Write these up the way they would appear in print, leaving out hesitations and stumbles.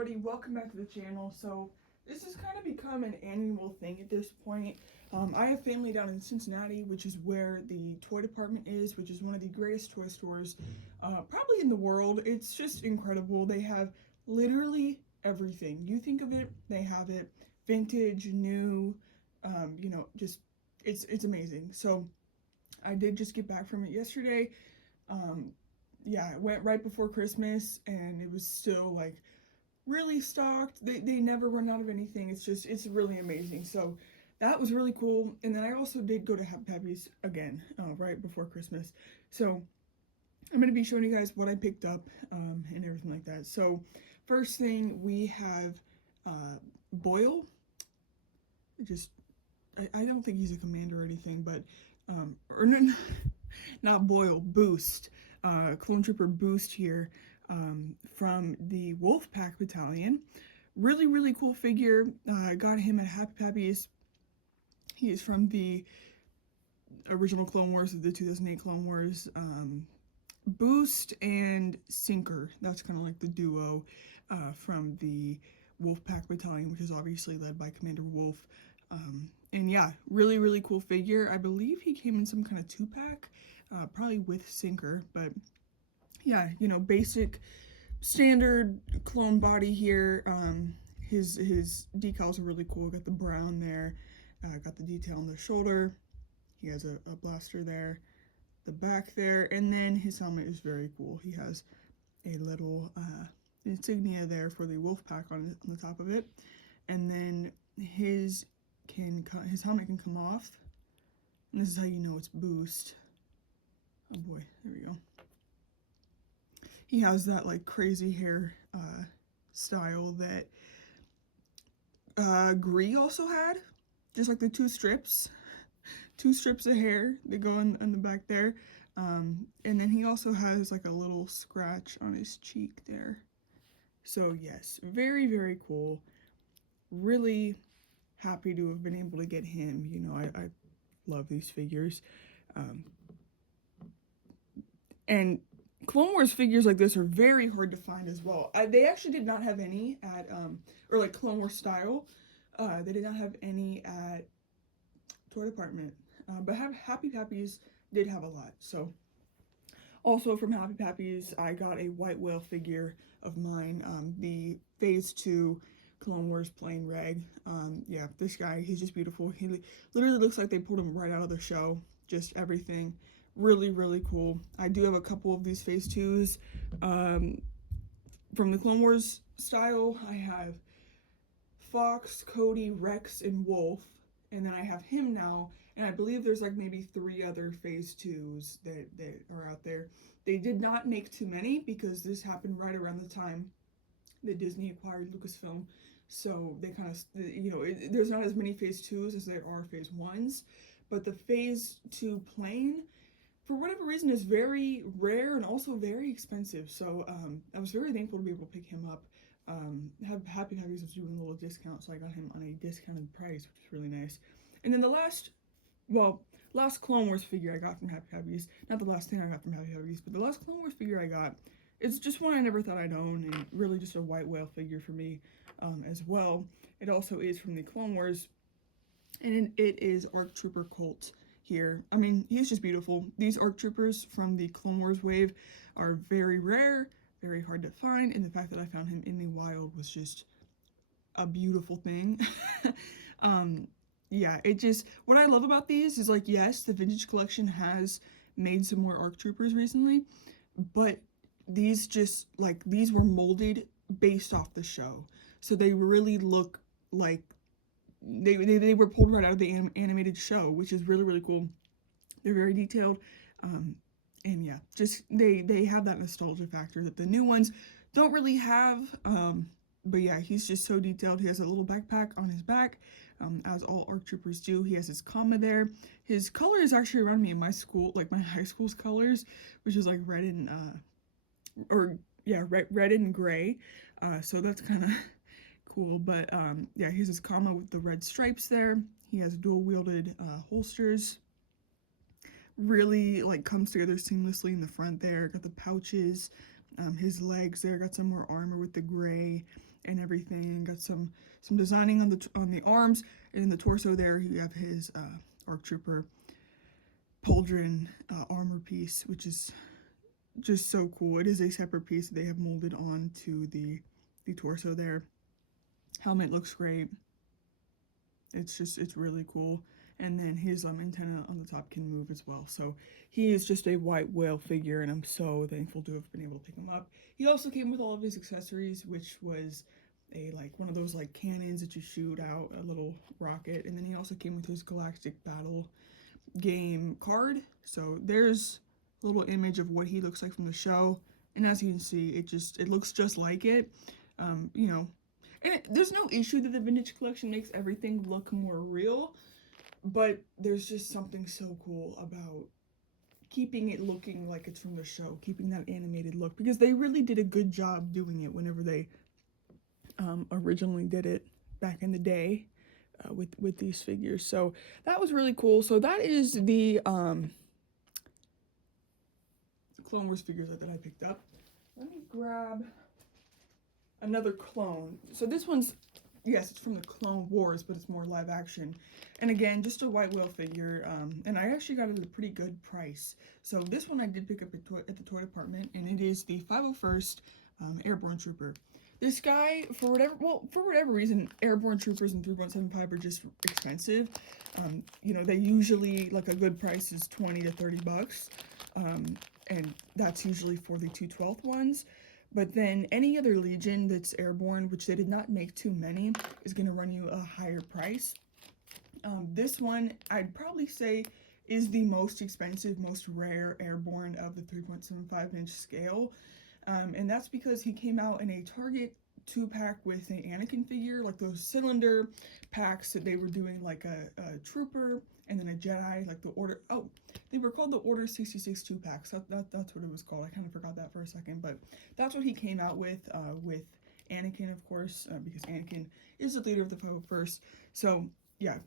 everybody, welcome back to the channel. So this has kind of become an annual thing at this point. I have family down in Cincinnati, which is where the toy department is, which is one of the greatest toy stores probably in the world. It's just incredible. They have literally everything. You think of it, they have it. Vintage, new, just it's amazing. So I did just get back from it yesterday. Yeah, I went right before Christmas and it was still like really stocked. They never run out of anything. It's really amazing. So that was really cool. And then I also did go to Happy Pappy's again right before Christmas. So I'm going to be showing you guys what I picked up and everything like that. So first thing we have Boyle. Just I don't think he's a commander or anything, but or no, not Boyle, Boost, Clone Trooper Boost here from the Wolfpack Battalion. Really cool figure. I got him at Happy Pappy's. He is from the original Clone Wars, the 2008 Clone Wars. Boost and Sinker, that's kind of like the duo from the Wolfpack Battalion, which is obviously led by Commander Wolf. And yeah, really cool figure. I believe he came in some kind of 2-pack, probably with Sinker, but yeah, you know, basic standard clone body here. His decals are really cool. Got the brown there, got the detail on the shoulder. He has a blaster there, the back there, and then his helmet is very cool. He has a little insignia there for the Wolfpack on the top of it, and then his helmet can come off, and this is how you know it's Boost. Oh boy, there we go. He has that like crazy hair style that Gree also had, just like the two strips of hair that go in the back there. And then he also has like a little scratch on his cheek there. So yes, very cool. Really happy to have been able to get him. You know, I love these figures. And Clone Wars figures like this are very hard to find as well. They actually did not have any at, or like Clone Wars style. They did not have any at Toy Department. But Happy Pappy's did have a lot. So also from Happy Pappy's, I got a White Whale figure of mine, the Phase 2 Clone Wars plain reg. Yeah, this guy, he's just beautiful. He literally looks like they pulled him right out of the show. Just everything. Really cool. I do have a couple of these Phase 2s. From the Clone Wars style, I have Fox, Cody, Rex, and Wolf. And then I have him now, and I believe there's like maybe 3 other Phase 2s that are out there. They did not make too many because this happened right around the time that Disney acquired Lucasfilm. So they kind of, you know, there's not as many Phase 2s as there are Phase 1s. But the Phase 2 plain, for whatever reason, is very rare and also very expensive. So I was very thankful to be able to pick him up. Happy Pappy's was doing a little discount, so I got him on a discounted price, which is really nice. And then the last Clone Wars figure I got from Happy Pappy's, not the last thing I got from Happy Pappy's, but the last Clone Wars figure I got, it's just one I never thought I'd own, and really just a White Whale figure for me as well. It also is from the Clone Wars, and it is ARC Trooper Colt here. I mean, he's just beautiful. These ARC Troopers from the Clone Wars wave are very rare, very hard to find, and the fact that I found him in the wild was just a beautiful thing. Yeah, it just, what I love about these is like, yes, the vintage collection has made some more ARC Troopers recently, but these just, like, these were molded based off the show. So they really look like they were pulled right out of the animated show, which is really cool. They're very detailed. And yeah, just they have that nostalgia factor that the new ones don't really have. But yeah, he's just so detailed. He has a little backpack on his back, as all ARC Troopers do. He has his comma there. His color is actually around me in my school, like my high school's colors, which is like red and red and gray. So that's kind of cool. But yeah, he has his comma with the red stripes there. He has dual wielded holsters. Really like comes together seamlessly in the front there. Got the pouches, his legs there got some more armor with the gray and everything. Got some designing on the arms, and in the torso there you have his ARC Trooper pauldron armor piece, which is just so cool. It is a separate piece that they have molded onto the torso there. Helmet looks great. It's really cool. And then his antenna on the top can move as well. So he is just a white whale figure, and I'm so thankful to have been able to pick him up. He also came with all of his accessories, which was a one of those cannons that you shoot out a little rocket, and then he also came with his Galactic Battle game card. So there's a little image of what he looks like from the show, and as you can see, it looks just like it. You know, and there's no issue that the vintage collection makes everything look more real, but there's just something so cool about keeping it looking like it's from the show, keeping that animated look, because they really did a good job doing it whenever they originally did it back in the day with these figures. So that was really cool. So that is the Clone Wars figures that I picked up. Let me grab another clone. So this one's, yes, it's from the Clone Wars, but it's more live action. And again, just a white whale figure. And I actually got it at a pretty good price. So this one I did pick up at the toy department, and it is the 501st Airborne Trooper. This guy, for whatever reason, Airborne Troopers in 3.75 are just expensive. You know, they usually, a good price is 20 to 30 bucks. And that's usually for the 2/12 ones. But then any other Legion that's airborne, which they did not make too many, is going to run you a higher price. This one, I'd probably say, is the most expensive, most rare airborne of the 3.75-inch scale. And that's because he came out in a Target 2-pack with an Anakin figure, like those cylinder packs that they were doing, like a Trooper and then a Jedi, like the Order. Oh, they were called the Order 66 2-packs. That's what it was called. I kind of forgot that for a second, but that's what he came out with Anakin, of course, because Anakin is the leader of the 501st. So yeah,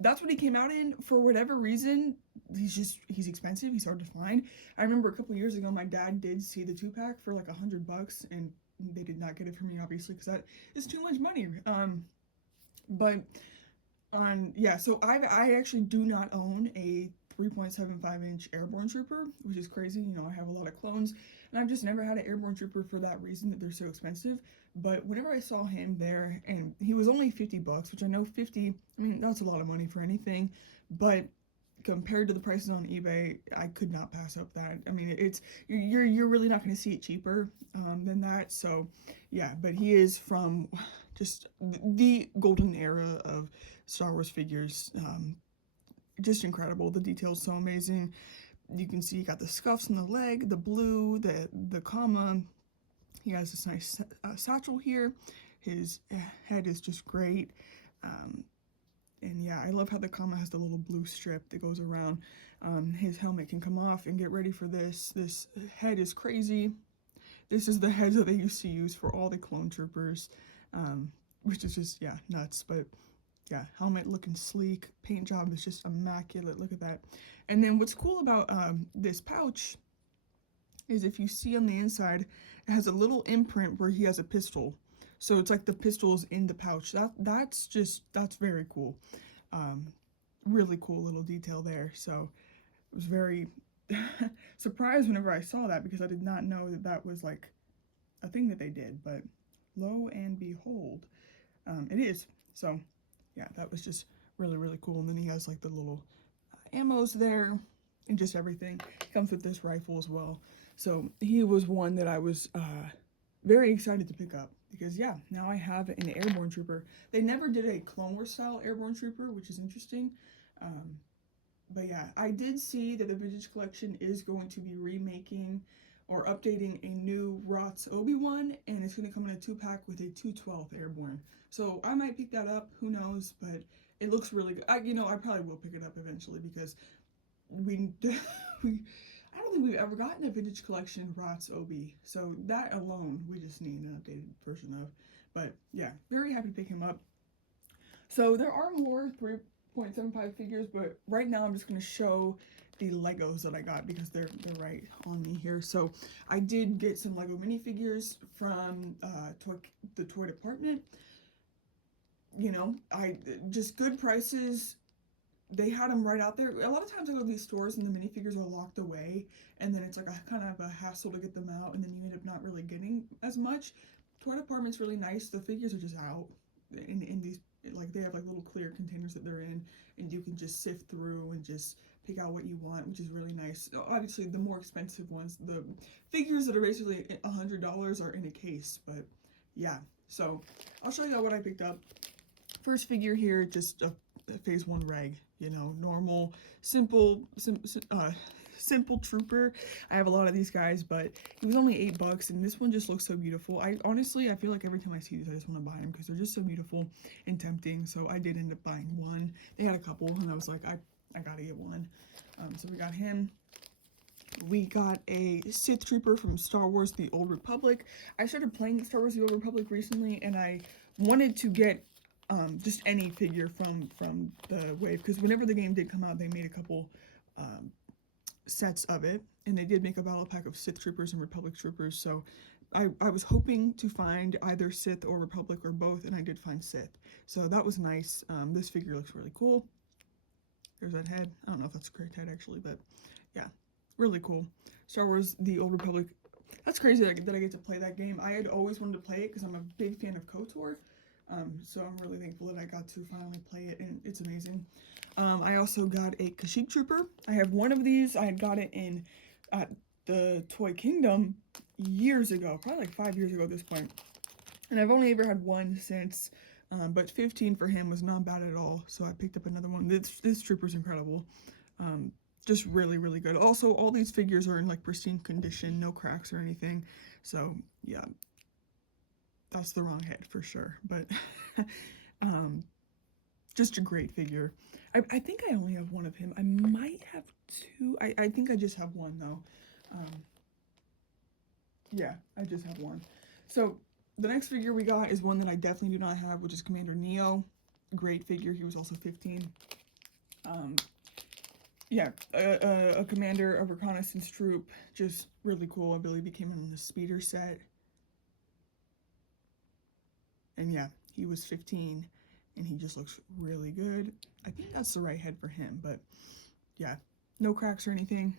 that's what he came out in. For whatever reason, he's expensive. He's hard to find. I remember a couple years ago, my dad did see the 2-pack for like $100, and they did not get it for me, obviously, because that is too much money. Yeah, so I actually do not own a 3.75-inch Airborne Trooper, which is crazy. You know, I have a lot of clones, and I've just never had an Airborne Trooper for that reason, that they're so expensive. But whenever I saw him there, and he was only $50, which I know 50, I mean, that's a lot of money for anything, but compared to the prices on eBay, I could not pass up that. I mean, you're really not going to see it cheaper than that. So yeah, but he is from just the golden era of Star Wars figures. Just incredible. The detail's so amazing. You can see he got the scuffs on the leg, the blue, the comma. He has this nice satchel here. His head is just great. And yeah, I love how the comma has the little blue strip that goes around. His helmet can come off, and get ready for this. This head is crazy. This is the heads that they used to use for all the clone troopers, which is just, yeah, nuts. But yeah, helmet looking sleek. Paint job is just immaculate. Look at that. And then what's cool about this pouch is, if you see on the inside, it has a little imprint where he has a pistol. So it's like the pistol is in the pouch. That's very cool. Really cool little detail there. So I was very surprised whenever I saw that, because I did not know that was like a thing that they did. But lo and behold, it is. So yeah, that was just really, really cool. And then he has like the little ammos there and just everything. He comes with this rifle as well. So he was one that I was very excited to pick up, because yeah, now I have an Airborne Trooper. They never did a Clone Wars style Airborne Trooper, which is interesting. But yeah, I did see that the Vintage Collection is going to be remaking or updating a new ROTS Obi-Wan, and it's going to come in a 2-pack with a 2/12 Airborne. So I might pick that up, who knows, but it looks really good. I probably will pick it up eventually, because I don't think we've ever gotten a Vintage Collection ROTS Obi, so that alone we just need an updated version of. But yeah, very happy to pick him up. So there are more 0.75 figures, but right now I'm just going to show the Legos that I got because they're right on me here. So I did get some Lego minifigures from the toy department. You know, I just good prices. They had them right out there. A lot of times I go to these stores and the minifigures are locked away, and then it's like a kind of a hassle to get them out, and then you end up not really getting as much. Toy department's really nice. The figures are just out in these, like they have like little clear containers that they're in, and you can just sift through and just pick out what you want, which is really nice. Obviously, the more expensive ones, the figures that are basically $100 are in a case, but yeah. So I'll show you what I picked up. First figure here, just a phase 1 reg, you know, normal, simple trooper. I have a lot of these guys, but it was only $8, and this one just looks so beautiful. I feel like every time I see these, I just want to buy them because they're just so beautiful and tempting. So I did end up buying one. They had a couple, and I was like, I gotta get one. So we got him. We got a Sith Trooper from Star Wars The Old Republic. I started playing Star Wars The Old Republic recently, and I wanted to get just any figure from the wave, because whenever the game did come out, they made a couple sets of it, and they did make a battle pack of Sith Troopers and Republic Troopers, so I was hoping to find either Sith or Republic or both, and I did find Sith, so that was nice. This figure looks really cool. There's that head. I don't know if that's a correct head actually, but yeah, really cool. Star Wars The Old Republic. That's crazy that I get to play that game. I had always wanted to play it because I'm a big fan of KOTOR. So I'm really thankful that I got to finally play it, and it's amazing. I also got a Kashyyyk Trooper. I have one of these. I had got it at the Toy Kingdom years ago, probably like 5 years ago at this point. And I've only ever had one since, but 15 for him was not bad at all. So I picked up another one. This trooper's incredible. Just really, really good. Also, all these figures are in like pristine condition, no cracks or anything. So yeah. That's the wrong head for sure, but just a great figure. I think I only have one of him. I might have two. I think I just have one though. Yeah, I just have one. So the next figure we got is one that I definitely do not have, which is Commander Neo. Great figure. He was also 15. Yeah, a commander, a reconnaissance troop, just really cool. I believe he came in the speeder set. And yeah, he was 15, and he just looks really good. I think that's the right head for him, but yeah, no cracks or anything.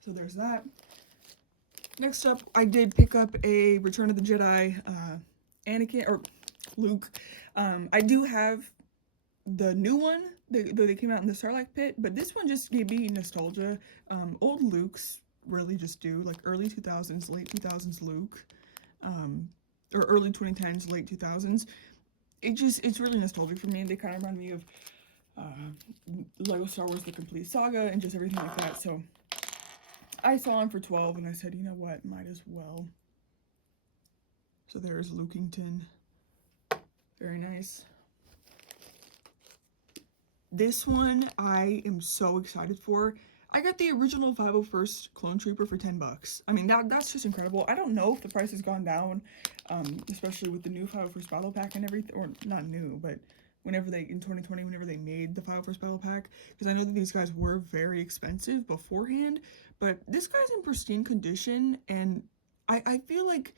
So there's that. Next up, I did pick up a Return of the Jedi Anakin, or Luke. I do have the new one that they came out in the Sarlacc pit, but this one just gave me nostalgia. Old Luke's really just do, like early 2000s, late 2000s Luke. Or early 2010s, late 2000s. It's really nostalgic for me. They kind of remind me of Lego Star Wars The Complete Saga and just everything like that. So I saw him for 12 and I said, you know what, might as well. So there's Lukington. Very nice. This one I am so excited for. I got the original 501st Clone Trooper for $10. I mean, that's just incredible. I don't know if the price has gone down, especially with the new 501st Battle Pack and everything, or not new, but whenever they, in 2020, whenever they made the 501st Battle Pack, because I know that these guys were very expensive beforehand, but this guy's in pristine condition, and I feel like,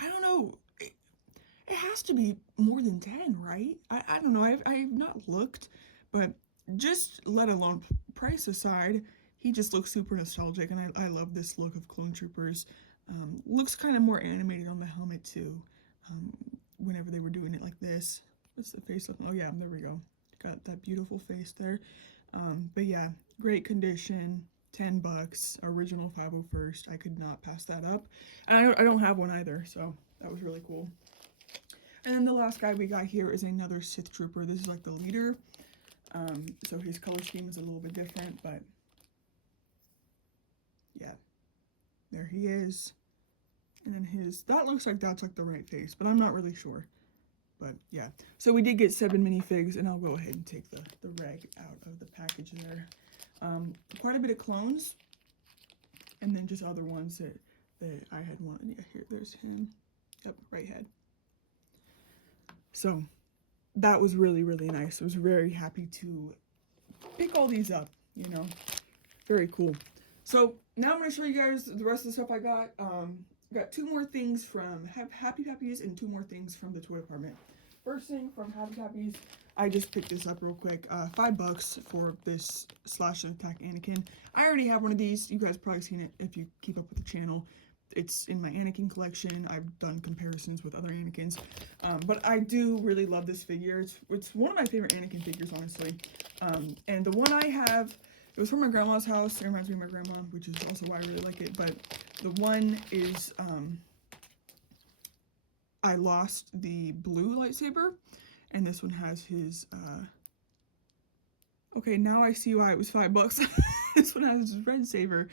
I don't know, it has to be more than 10, right? I don't know, I've not looked, but just let alone price aside, he just looks super nostalgic, and I love this look of Clone Troopers. Looks kind of more animated on the helmet too, whenever they were doing it like this. What's the face looking? Oh yeah, there we go. Got that beautiful face there. But yeah, great condition, $10, original 501st. I could not pass that up. And I don't have one either, so that was really cool. And then the last guy we got here is another Sith Trooper. This is like the leader. So his color scheme is a little bit different, but yeah, there he is. And then that looks like that's like the right face, but I'm not really sure. But yeah, so we did get 7 minifigs, and I'll go ahead and take the reg out of the package there. Quite a bit of clones, and then just other ones that I had wanted. Yeah, here, there's him. Yep, right head. So that was really, really nice. I was very happy to pick all these up, you know. Very cool. So now I'm going to show you guys the rest of the stuff I got. Got two more things from Happy Pappies and two more things from the toy department. First thing from Happy Pappies, I just picked this up real quick. $5 for this Slash and Attack Anakin. I already have one of these. You guys probably seen it if you keep up with the channel. It's in my Anakin collection. I've done comparisons with other Anakins. But I do really love this figure. It's one of my favorite Anakin figures, honestly. And the one I have, it was from my grandma's house. It reminds me of my grandma, which is also why I really like it. But the one is, I lost the blue lightsaber. And this one has his, okay, now I see why it was $5. This one has his red saber.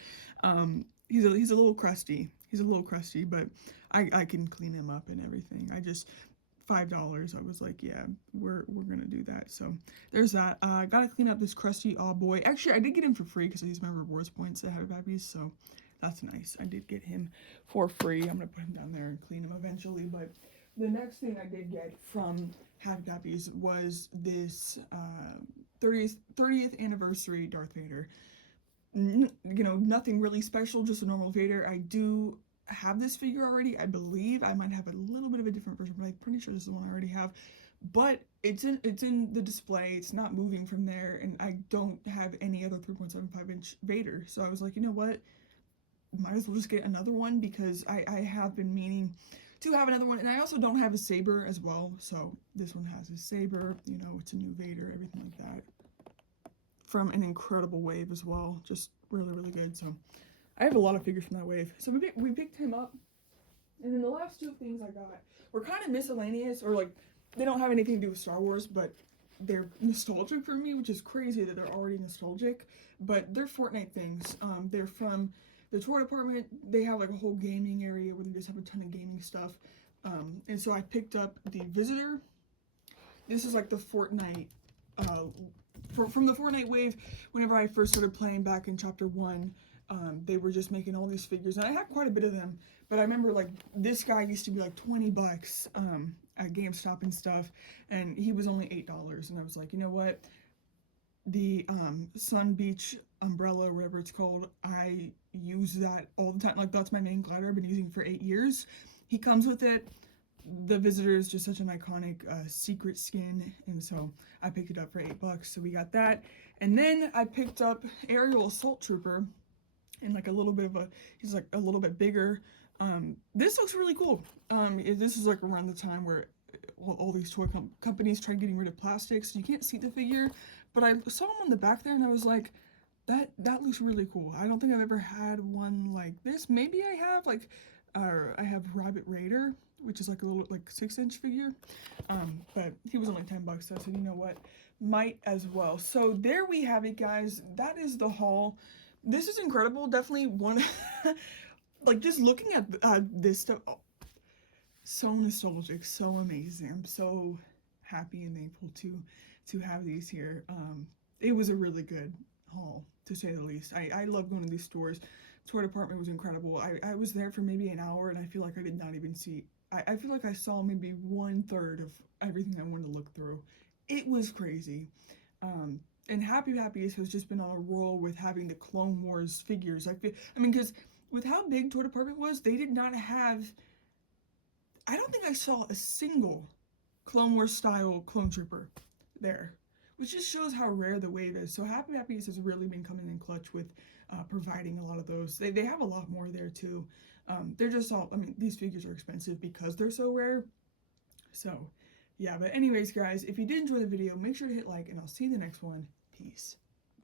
He's a little crusty. He's a little crusty, but I can clean him up and everything. I just, $5. I was like, yeah, we're gonna do that. So there's that. I gotta clean up this crusty aw boy. Actually, I did get him for free because I used my rewards points at Happy Pappies, so that's nice. I did get him for free. I'm gonna put him down there and clean him eventually. But the next thing I did get from Happy Pappies was this 30th anniversary Darth Vader. You know, nothing really special, just a normal Vader. I do have this figure already. I believe I might have a little bit of a different version, but I'm pretty sure this is the one I already have. But it's in the display. It's not moving from there, and I don't have any other 3.75-inch Vader. So I was like, you know what? Might as well just get another one because I have been meaning to have another one, and I also don't have a saber as well. So this one has a saber. You know, it's a new Vader, everything like that. From an incredible wave as well. Just really, really good. So I have a lot of figures from that wave. So we picked him up. And then the last two things I got were kind of miscellaneous, or like they don't have anything to do with Star Wars, but they're nostalgic for me, which is crazy that they're already nostalgic. But they're Fortnite things. They're from the toy department. They have like a whole gaming area where they just have a ton of gaming stuff. And so I picked up the Visitor. This is like the Fortnite from the Fortnite wave. Whenever I first started playing back in chapter 1, they were just making all these figures, and I had quite a bit of them. But I remember like this guy used to be like $20 at GameStop and stuff, and he was only $8. And I was like, you know what? The Sun Beach umbrella, or whatever it's called, I use that all the time. Like that's my main glider. I've been using for 8 years. He comes with it. The Visitor is just such an iconic secret skin, and so I picked it up for $8. So we got that, and then I picked up Aerial Assault Trooper, and like a little bit of he's like a little bit bigger. This looks really cool. This is like around the time where all these toy companies tried getting rid of plastics, so you can't see the figure, but I saw him on the back there, and I was like, that looks really cool. I don't think I've ever had one like this. Maybe I have, like, I have Rabbit Raider, which is like a little, like 6-inch figure, but he was only $10, so I said, you know what, might as well. So there we have it, guys. That is the haul. This is incredible. Definitely one, like just looking at this stuff, oh, so nostalgic, so amazing. I'm so happy and thankful to have these here. It was a really good haul, to say the least. I love going to these stores. Toy department was incredible. I was there for maybe an hour, and I feel like I did not even see, I feel like I saw maybe 1/3 of everything I wanted to look through. It was crazy. And Happy Pappies has just been on a roll with having the Clone Wars figures. I mean, because with how big Toy Department was, they did not have, I don't think I saw a single Clone Wars style Clone Trooper there, which just shows how rare the wave is. So Happy Pappies has really been coming in clutch with providing a lot of those. They have a lot more there too. They're just all, I mean, these figures are expensive because they're so rare. So yeah, but anyways, guys, if you did enjoy the video, make sure to hit like, and I'll see you in the next one. Peace.